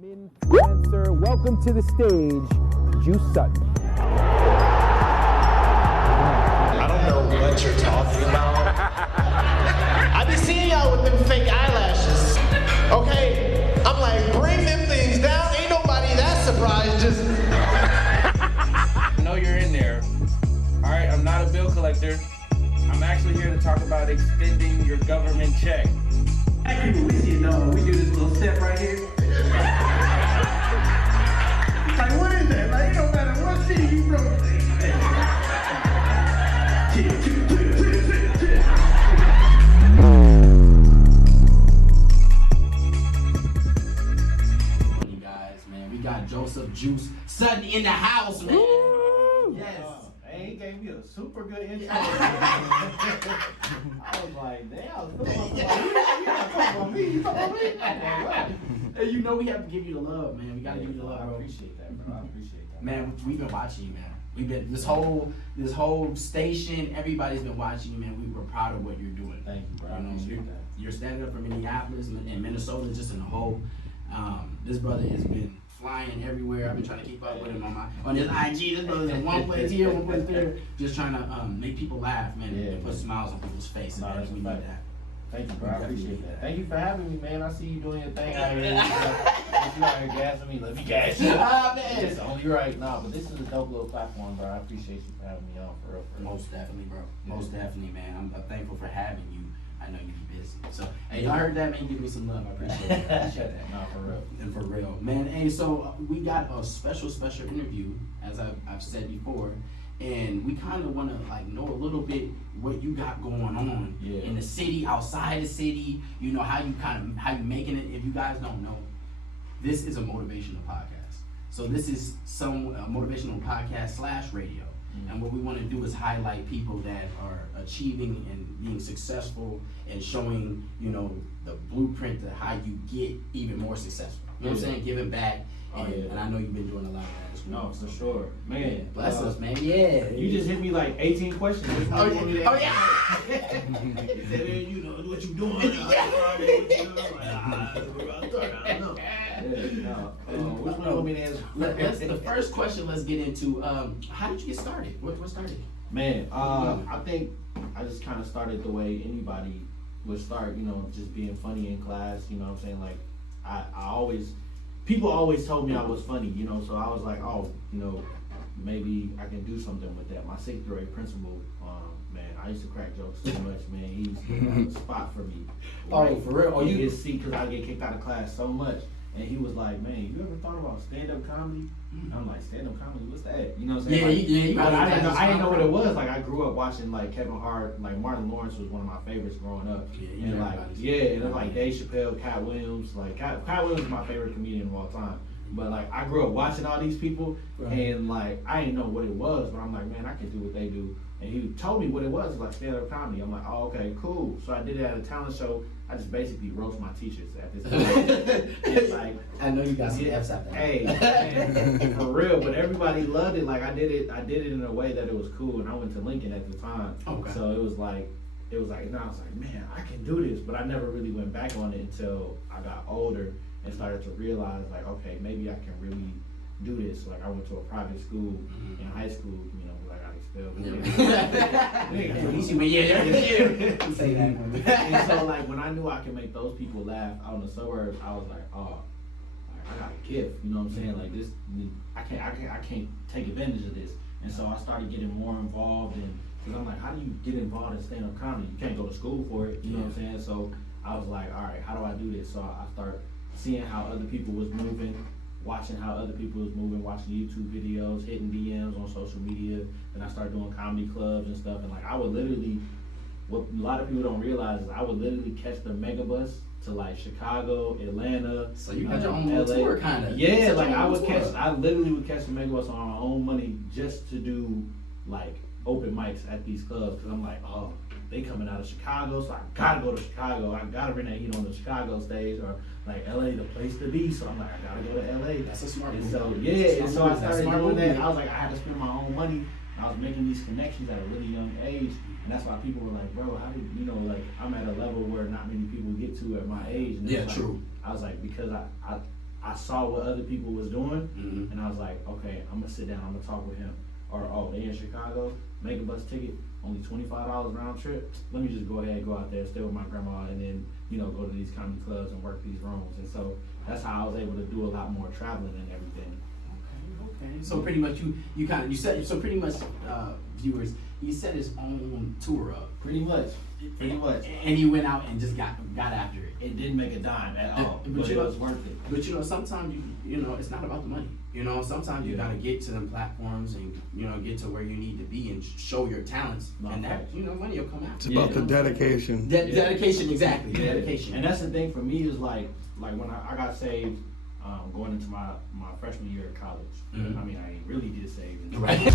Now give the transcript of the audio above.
Influencer, welcome to the stage, Juice Sutton. I don't know what you're talking about. I be seeing y'all with them fake eyelashes. Okay? I'm like, bring them things down. Ain't nobody that surprised. Just. I know you're in there. All right, I'm not a bill collector. I'm actually here to talk about extending your government check. Actually, we see it, dog. We do this little step right here. Like, what is that? Like, it don't matter what city you from. You guys, man, we got Joseph Juice Sutton in the house, man. Woo! Yes. Hey, he gave me a super good intro. I was like, damn, you talking about me? You talking about me? Hey, you know we have to give you the love, man. We gotta give you the love, bro. I appreciate that, bro. I appreciate that. Man, we've been watching you, man. We've been this whole station. Everybody's been watching you, man. We were proud of what you're doing. Thank you, bro. I You know, appreciate that. you're standing up for Minneapolis and Minnesota, just in the whole. This brother has been flying everywhere. I've been trying to keep up with him on his IG. This brother's in one place here, one place there, just trying to make people laugh, man, and put smiles on people's faces. No, Man. We need that. Thank you, bro. I appreciate that. Thank you for having me, man. I see you doing your thing out here. You out here gassing me. Let me gas you. Ah, man. It's only right. Nah, but this is a dope little platform, bro. I appreciate you for having me on, for real. Most definitely, bro. Most definitely, man. I'm thankful for having you. I know you be busy. So, hey, y'all heard that, man? Give me some love. I appreciate it. I appreciate that. Nah, for real. And for real. Man, hey, so we got a special interview, as I've said before. And we kind of want to like know a little bit what you got going on in the city, outside the city. You know how you making it. If you guys don't know, this is a motivational podcast. So this is some motivational podcast / radio. And what we want to do is highlight people that are achieving and being successful and showing, you know, the blueprint to how you get even more successful. You know what I'm saying? Giving back. And I know you've been doing a lot of that as well. No, for sure. Man, bless us, man. Yeah. You just hit me like 18 questions. Oh, yeah. He said, man, you know what you doing. Which one you want me to answer? The first question, let's get into, how did you get started? What started? Man, I think I just kind of started the way anybody would start, you know, just being funny in class, you know what I'm saying? Like, people always told me I was funny, you know, so I was like, oh, you know, maybe I can do something with that. My 6th grade principal, man, I used to crack jokes so much, man. He used to have a spot for me. Oh, for real? Oh, you get see, because I get kicked out of class so much. And he was like, man, you ever thought about stand-up comedy? I'm like, stand-up comedy, what's that? You know what I'm saying? I didn't know what it was. Like, I grew up watching, like, Kevin Hart, like, Martin Lawrence was one of my favorites growing up. And, like, Dave Chappelle, Cat Williams. Like, Cat Williams is my favorite comedian of all time. But, like, I grew up watching all these people, and, like, I didn't know what it was, but I'm like, man, I can do what they do. And he told me what it was, like stand-up comedy. I'm like, oh, okay, cool. So I did it at a talent show. I just basically roast my teachers at this point. It's like, I know you got some F's out there. Hey, man, for real, but everybody loved it. Like I did it in a way that it was cool, and I went to Lincoln at the time. Okay. So it was like, and I was like, man, I can do this. But I never really went back on it until I got older and started to realize, like, okay, maybe I can really do this. Like I went to a private school in high school, you know, I got expelled. Say that. And so like when I knew I could make those people laugh out in the suburbs, I was like, oh, like, I got a gift. You know what I'm saying? Like this, I can't take advantage of this. And so I started getting more involved because I'm like, how do you get involved in stand-up comedy? You can't go to school for it. You know what I'm saying? So I was like, all right, how do I do this? So I started seeing how other people was moving, watching how other people was moving, watching YouTube videos, hitting DMs on social media. Then I started doing comedy clubs and stuff. And like I would literally, what a lot of people don't realize is I would literally catch the megabus to like Chicago, Atlanta. So you had your own little tour kind of. Yeah, like I literally would catch the megabus on my own money just to do like open mics at these clubs. Cause I'm like, oh, they coming out of Chicago, so I gotta go to Chicago. I gotta bring that heat on the Chicago stage, or like LA, the place to be. So I'm like, I gotta go to LA. That's a smart move. And so yeah, and so I started doing that. I was like, I had to spend my own money. I was making these connections at a really young age, and that's why people were like, bro, how did you know? Like I'm at a level where not many people get to at my age. And yeah, like, true. I was like, because I I saw what other people was doing, and I was like, okay, I'm gonna sit down, I'm gonna talk with him. Or, oh, they in Chicago, make a bus ticket, only $25 round trip. Let me just go ahead, go out there, stay with my grandma, and then, you know, go to these comedy clubs and work these rooms. And so that's how I was able to do a lot more traveling and everything. Okay. So pretty much you said, so pretty much, viewers, he set his own tour up. Pretty much. And he went out and just got after it. It didn't make a dime at all, but it was worth it. But you know, sometimes you know, it's not about the money. You know, sometimes you gotta get to them platforms and, you know, get to where you need to be and show your talents, and that, you know, money will come out. It's about the dedication. Dedication, exactly. Yeah. Dedication. And that's the thing for me is like when I got saved, going into my freshman year of college. I mean, I ain't really did saved. Right.